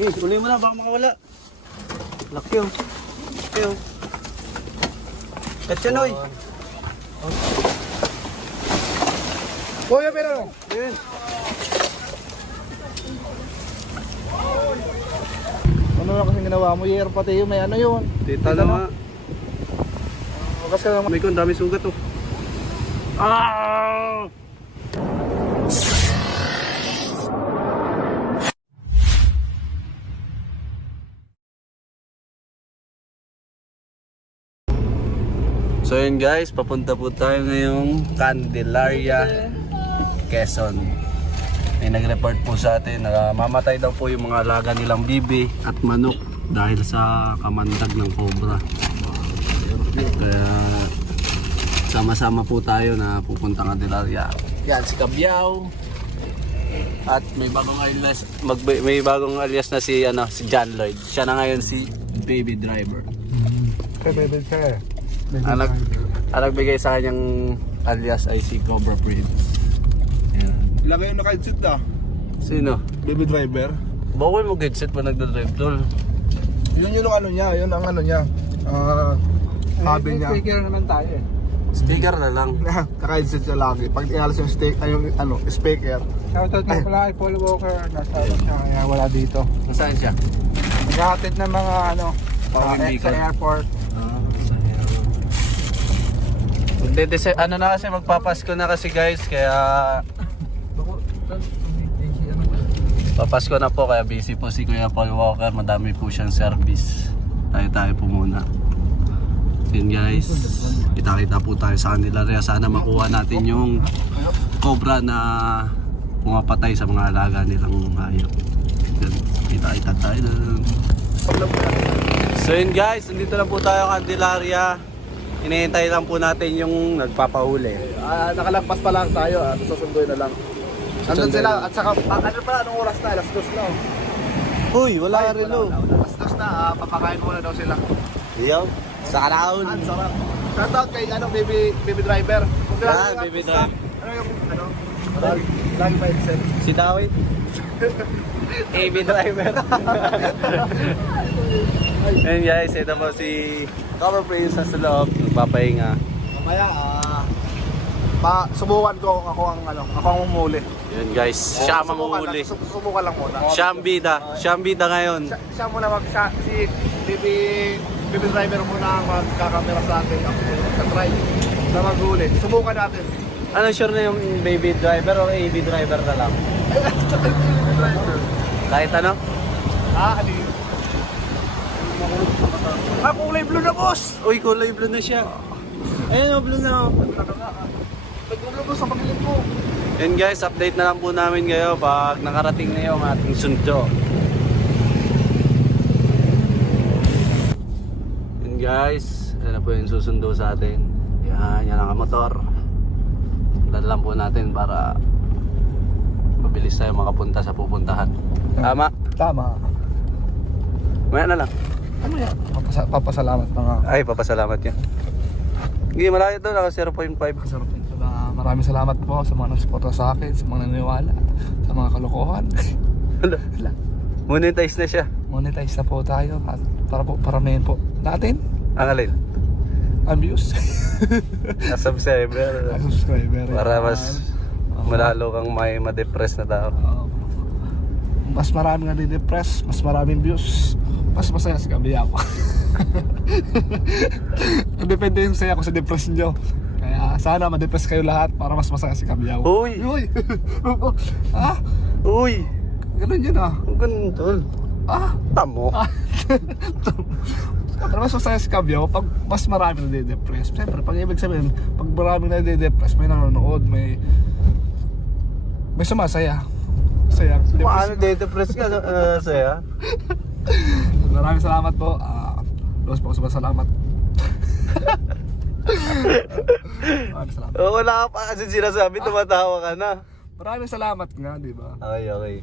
uli mo na, baka makawala. Laki oh. Laki oh. Katsanoy. Kuya, pero Ayun. ano na kasing ginawa mo? Year pati yun, may ano yun? Tita lang nga. Kasi naman. May ko, ang dami sugat oh. Ah! So yun guys, papunta po tayo ngayong Candelaria, Quezon. May nag-report po sa atin na mamatay daw po yung mga alaga nilang bibi at manok dahil sa kamandag ng cobra. Kaya sama-sama po tayo na pupunta Candelaria. Yan si Cabiao. At may bagong alias na si John Lloyd. Siya na ngayon si baby driver. Baby siya eh. Ang nagbigay sa kanyang alias ay si Cobra Prince. Yan. Lagay yung naka-headset na. Sino? Baby driver. Bawal mo headset pa nagdadrive tol. Yun yung ano niya, yun ang ano niya. Sabi niya. Speaker naman tayo eh. Speaker na lang. Naka-headset siya lagi. Pag tinalas yung speaker. Shoutout na pala kay Paul Walker. Nasa siya kaya wala dito. Nasaan siya? Naghahatid ng mga sa airport. Ano na kasi magpapasko na kasi guys, kaya papasko na po, kaya busy po si Kuya Paul Walker, madami po siyang service. Tayo po muna. Yun guys, kita-kita po tayo sa Candelaria. Sana makuha natin yung cobra na pumapatay sa mga alaga nilang hayop. Kita-kita tayo na. So yun guys, nandito na po tayo Candelaria. Hinihintay lang po natin yung nagpapahuli. Nakalampas pa lang tayo, susunduin na lang. Nandun sila, at saka, ano pala, anong oras na? Alas 2 na. Uy, wala rin lo. Alas 2 na, papakain muna daw sila. Iyaw, sa kalaon. Sarap. Shoutout kay baby driver. Baby driver. Ano yung, lagi pa headset. Si Dawit. baby driver. Ayun guys, ito po si Cobra Prince sa loob, nagpapahinga. Mamaya, subukan ko ako ang umuli. Yun guys, siya manguhuli. Subukan lang muna. Siya ang bida ngayon. Siya muna si baby driver muna ang magkakamera sa atin. Ako magka-try na maghuli. Subukan natin. Ano sure na yung baby driver o AV driver na lang? Baby driver. Kahit ano? Ano yun? Kulay blue na boss! Uy, kulay blue na siya. Ayun o, blue na o. Nag-blue boss sa pagilid mo. Yun guys, update na lang po namin kayo pag nakarating na yung ating sundo. Yun guys, yan na po yung susundo sa atin. Yan ang motor. Dala lang po natin para mabilis tayo makapunta sa pupuntahan. Tama? Tama. Maya na lang. Ano yan? Papasalamat mga. Ay, papasalamat yan. Hindi, malayo ito, naka 0.5. Maraming salamat po sa mga nagsuporta sa akin, sa mga naniniwala, sa mga kalokohan. Monetize na siya. Monetize na po tayo at para po paramihin po natin. Ang alin? Ang views. Subscriber. Subscriber. Para mas malalo kang may ma-depress na tao. Mas maraming nade-depress, mas maraming views, mas masaya si Cabiao. Depende yung saya ko sa depression nyo. Kaya sana ma-depress kayo lahat para mas masaya si Cabiao. Uy! Uy! Uy! Ganun yun Ganun tol. Tamo. Para mas masaya si Cabiao pag mas maraming nade-depress. Siyempre, pag ibig sabihin, pag maraming nade-depress, may nanonood, may sumasaya. Saya. Paano de-depress ka? Saya? Maraming salamat po. Los po, salamat. Maraming salamat. Wala ka pa kasi sinasabi, tumatawa ka na. Maraming salamat nga, di ba? Okay.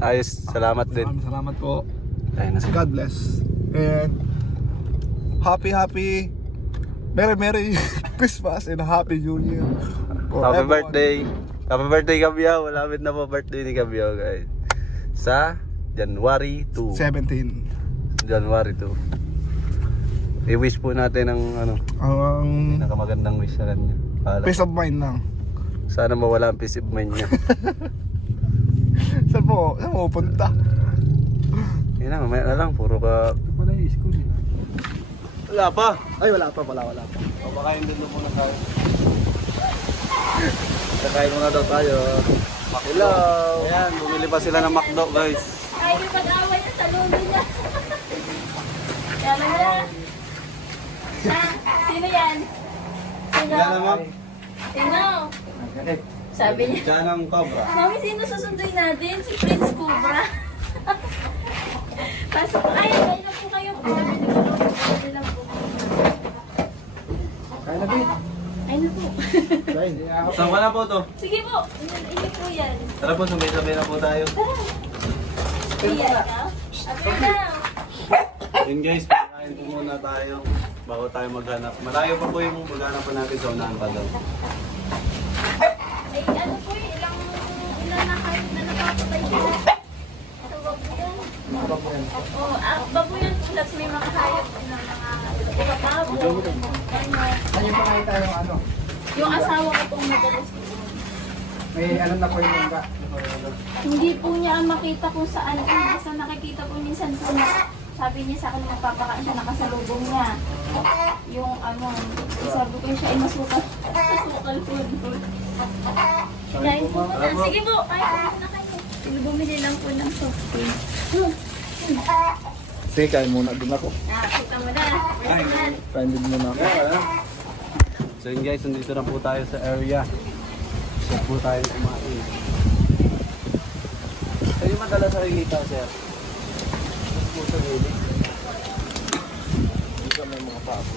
Ayos, salamat din. Maraming salamat po. Ayun na siya. God bless. And happy Merry Christmas and Happy New Year. Happy birthday. Happy birthday Cabiao. Malapit na po birthday ni Cabiao guys. Sa January 2. 17. January 2. I-wish po natin ang Ang pinakamagandang wish sa kanya. peace of mind lang. Sana mawala ang peace of mind niya. Saan mo pupunta? Yan na, mamaya na lang. Puro ka... Wala yung school eh. Wala pa. Ay, wala pa. O baka yung doon muna tayo. Kakain muna daw tayo. Hello. Ayan, bumili pa sila ng McDo, guys. Ay, may pag-away na sa lulo niya. Yan na. Sino yan? Sino? Yan na, ma'am. Sino? Sabi niya. Diyan ang cobra. Mami, sino susunduin natin? Si Prince Cobra. Pasok. Ay, kain na po kayo. Sabi lang po. Kaya na, Pete. Ay na po. Saan ka na po to? Sige po. Ini po yan. Tara po, sabay-sabay na po tayo. Iyan ka? Abi na. Yun guys, pagkain po muna tayo bago tayo maghanap. Malayo pa po yung maghanap pa natin sa unahan pa daw. Ay, ano po yun? Ilang na kahit na napapatay siya. Ito, babuyan. Oo, babuyan po. Tapos may mga hayop na mga kapabo. Ayun pa kayo tayo ano. Yung asawa ko pong madalas po. May alam na po yung mangga. Hindi po niya makita kung saan. Basta nakikita po minsan po na sabi niya sa akin magpapakaan siya nakasalubong niya. Yung ano, sabi ko siya ay masukal. Masukal po. Kain po muna. Sige po, kain po muna kayo. Sige, bumili lang po ng soft drink. Sige, kain muna din ako. Kita mo na. Personal. Kain din muna ako. So yun guys, nandito na po tayo sa area. So po tayo kumain. Kayo madala sa Rilita, sir? Po sa Rilita. Dito may mga papo.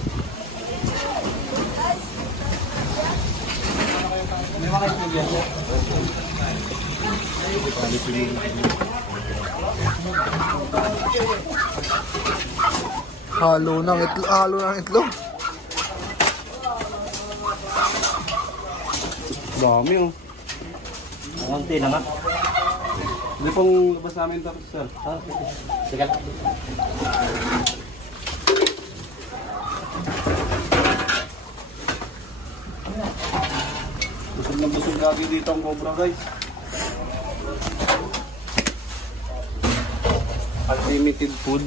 May mga kaibigan, sir? Halo ng itlog. Dami oh. Konti na nga. Hindi pong labas namin ito, sir. Sige. Busog na busog lagi dito ang cobra, guys. Unlimited food.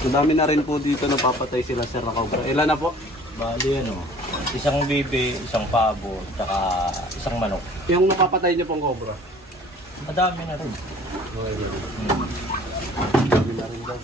Madami na rin po dito napapatay sila, sir, na cobra. Ilan na po? Bali isang bibe, isang pabo, tsaka isang manok. Yung napapatay niyo pong cobra? Madami na rin. Madami na rin daw.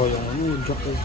Oh, yung ano, yung joke eh.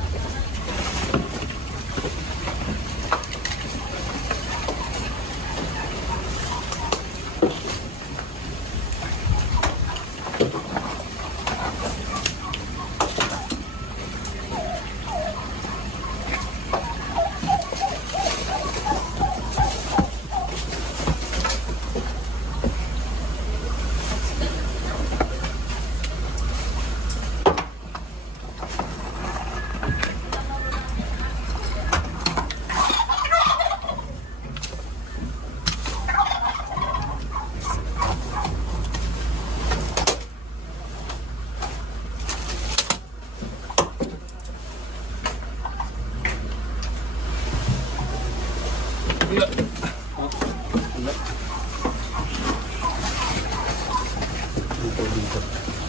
Dito.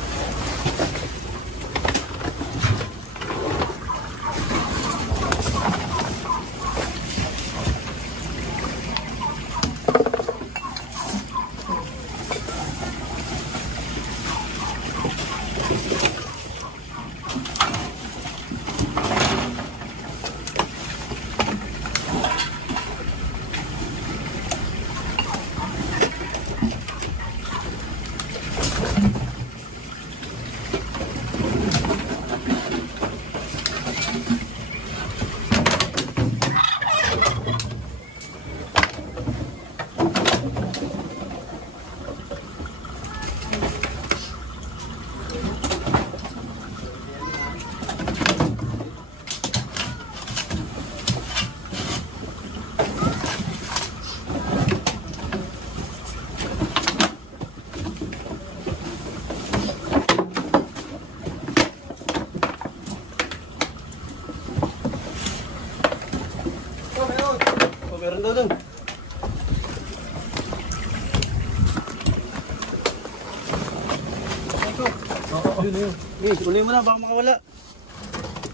Uli mo na, baka makawala.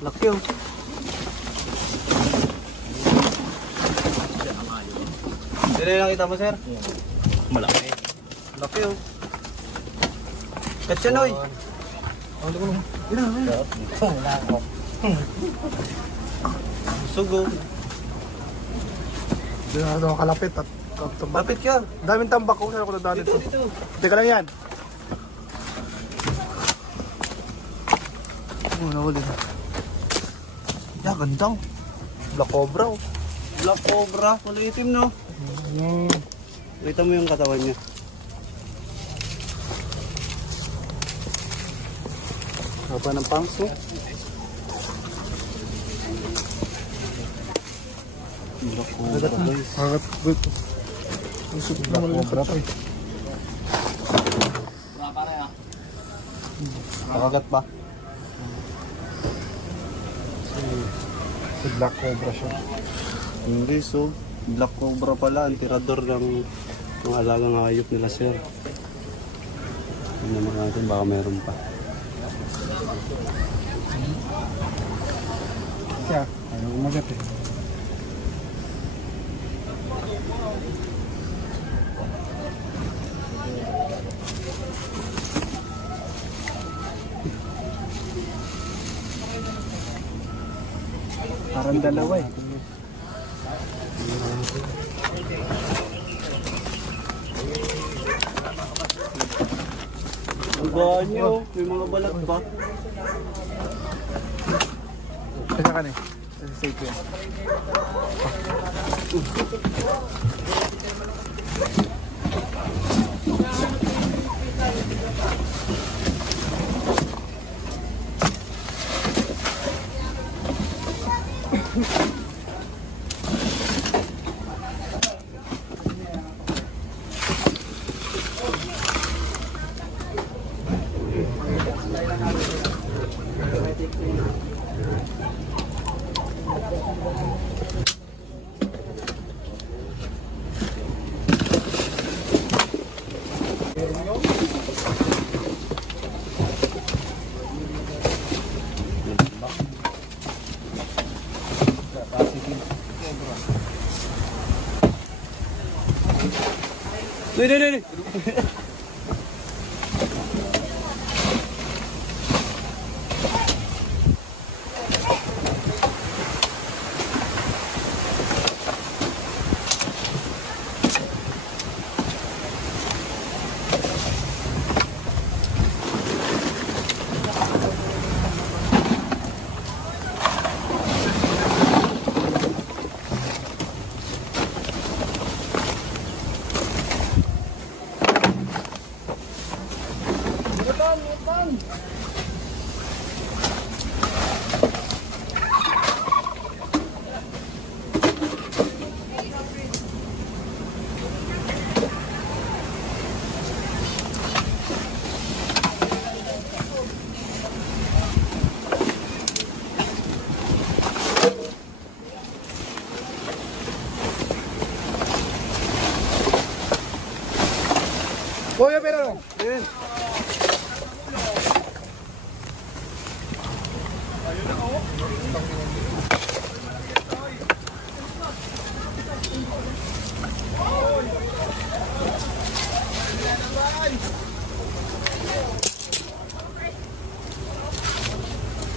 Laki oh. Sino yung nakita mo, sir? Malaki. Laki oh. Katsa Noy. Sugo. Hindi na ako kalapit at tambak. Lapit ka. Daming tambak ko. Saan ako nadaan ito? Dito. Teka lang yan. Nahuli na. Ya, ganda oh. Black Cobra. Black Cobra. Kulay itim no. Kita mo yung katawan niya. Haba ng pangso. Black Cobra guys. Hangat good. Black Cobra pa. Nakagat pa. Si Black Cobra siya. Hindi so. Black Cobra pala. Ang tirador ng mga alagang hayop nila sir. Tingnan natin baka meron pa. Kaya, ayaw umagat eh. Parang dalawa eh. Ang banyo. May mga balat pa. Kaya ka na eh. Safe yan. Dili. Kuya, pero Ayun.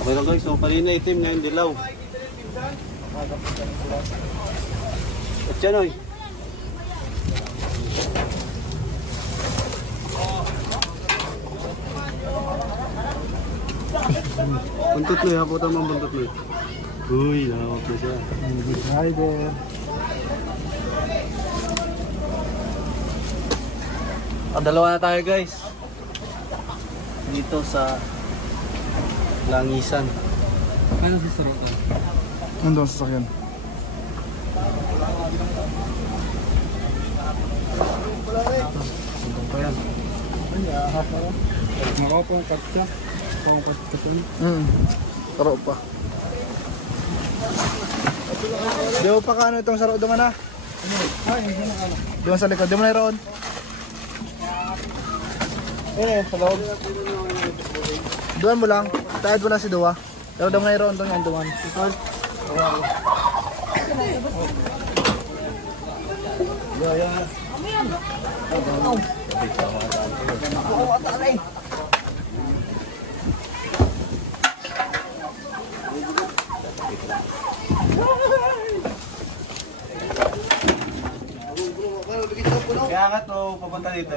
Okay lang guys, so kanina itim ngayon dilaw. At yan oy. Buntot mo, haputan mo ang buntot mo. Uy, nakawak na siya. Good rider. Dalawa na tayo guys. Dito sa Langisan. Ano si Sorota? Nandun sa sasakyan. Sundong pa yan. Makaw po ang katsa. Pang katsa po. Taro pa. Di mo pa kano itong saro doon na? Di mo sa likod. Di mo na iroon. Sa loob. Duwan mo lang. Tayad mo lang si Dua. Pero daw mayroon doon yan, Duwan. Kaya nga to, papunta dito.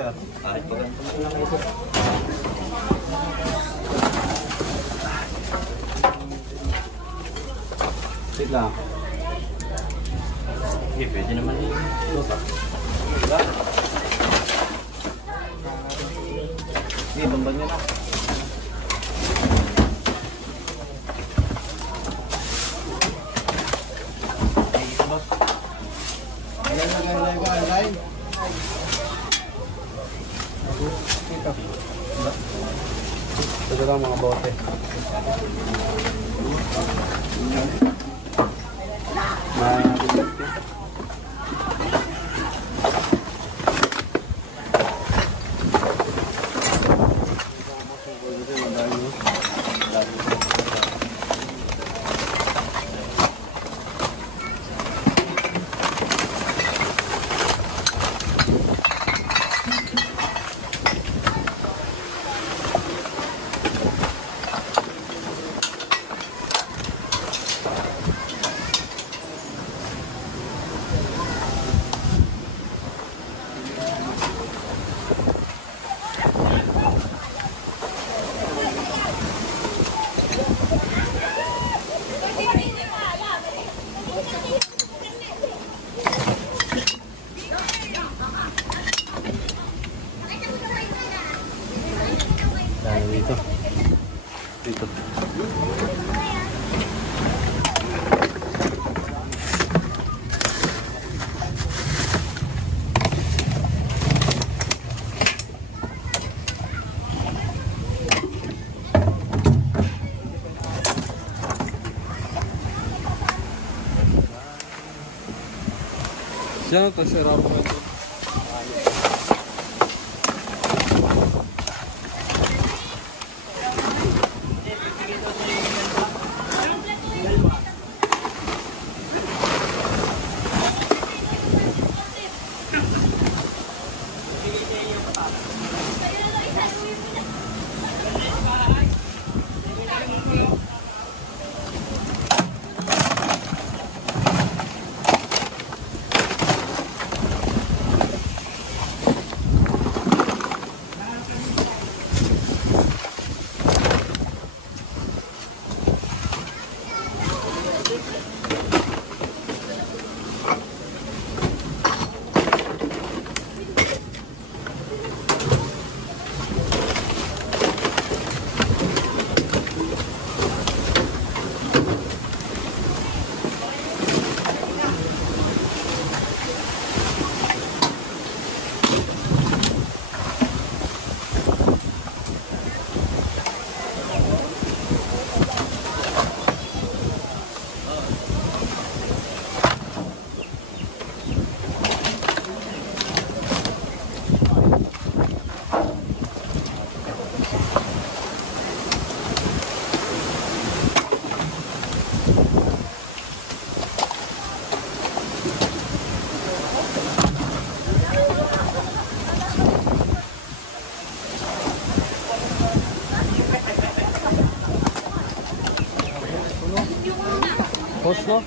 Sit lang. Sige, pwede naman yung lupa. Sige, tumbang nyo na. Ito lang mga bote. Dito. Dito. Siya, kasi raro mo ito. Post no?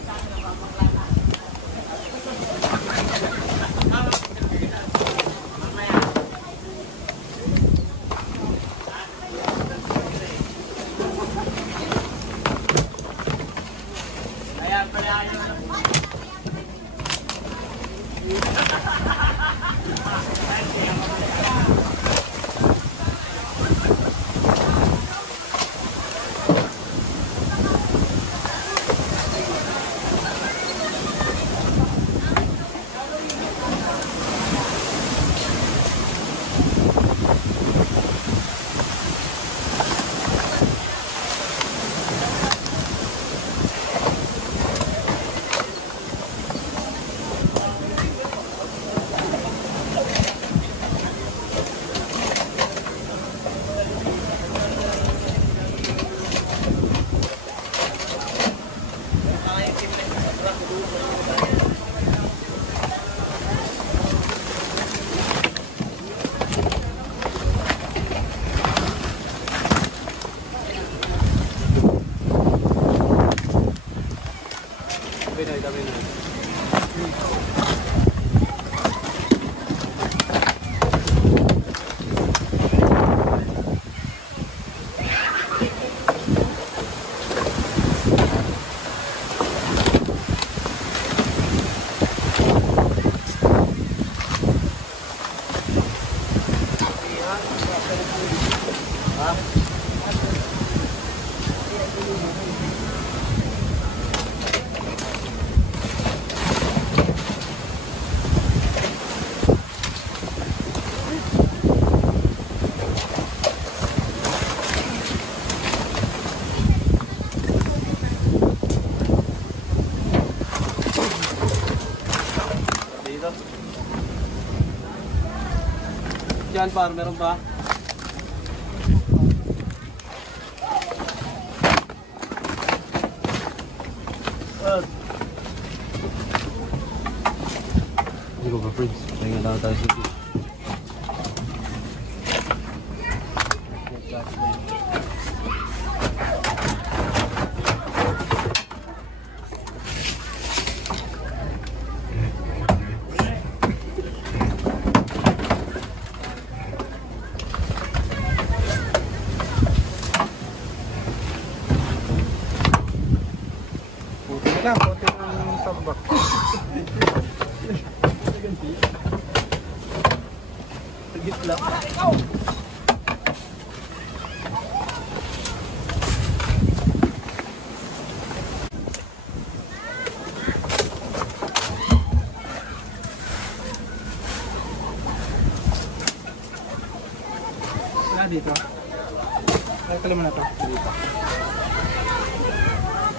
Dito. Diyan par, meron pa? Hindi ko ba friends? Kaya nga lang tayo sa dito. Konti ng tambak. Gitla. Wala dito. Ay, kaliman na to. Dito.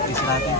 Isa natin.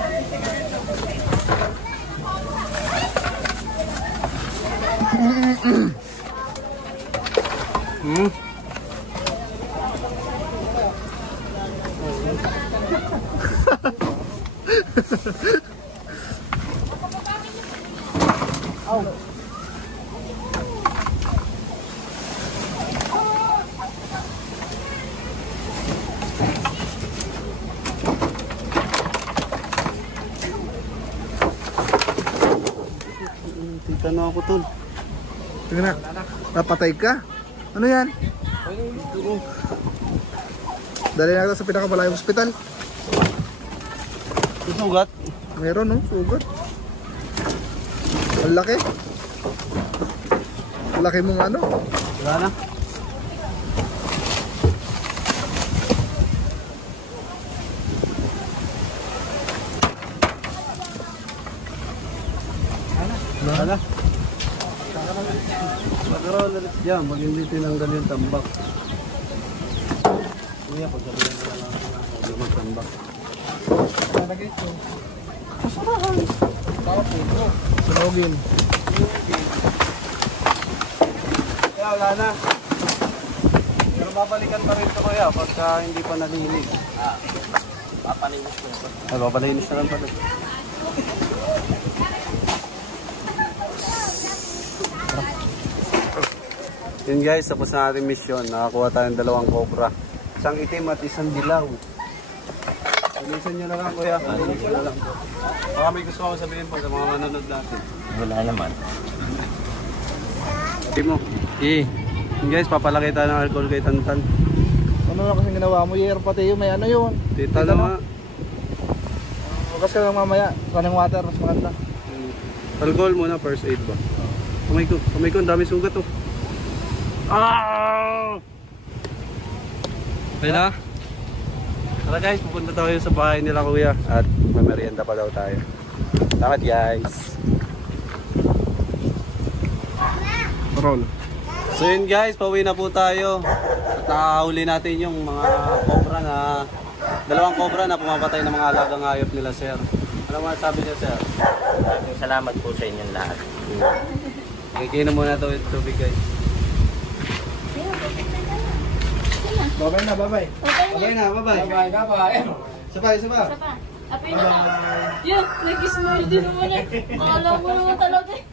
Tika na ako tol. Tingnan na. Napatay ka? Ano yan? Dali na kita sa pinakamalayong hospital. Susugat. Meron, no? Sugat. Ang laki. Ang laki mong ano. Wala na. Wala na. Magkaroon ulit dyan. Pag hindi tinanggal yung tambak. Kuya, pag sabihin ko lang ako magtambak. Nalagay ito. Sunogin. Kaya wala na. Pero babalikan pa rin ito kuya pagka hindi pa nalinis. Papalinis ko ito. Ay, papalinis na lang pala. Yun guys, tapos na ating mission. Nakakuha tayong 2 cobra. Isang itim at isang dilaw. Palisan nyo na lang kuya. Palisan na lang. Baka may gusto ako sabihin po sa mga manonood natin. Wala naman. Sabi mo. Yun guys, papalaki tayo ng alcohol kay Tantan. Ano na kasing ginawa mo? Year pati yung may ano yun. Tita na nga. Huwag ka lang mamaya. Running water, mas maganda. Alcohol muna, first aid ba? Kamay ko, ang dami sugat oh. Ah! Okay na? Tara guys, pupunta tayo sa bahay nila kuya at mamerienda pa daw tayo. Salamat guys. Roll. So yun guys, pauwi na po tayo. At nakahuli natin yung mga cobra na 2 cobra na pumapatay ng mga alagang hayop nila sir. Ano masasabi niya sir? Salamat po sa inyong lahat. Kikinom muna ito yung tubig guys. Babay na, babay. Okay na. Bye-bye. Babay. Sabay, sabay. Isa pa. Apay na lang. Yun, nag-smile din naman eh. Akala ko naman talaga eh.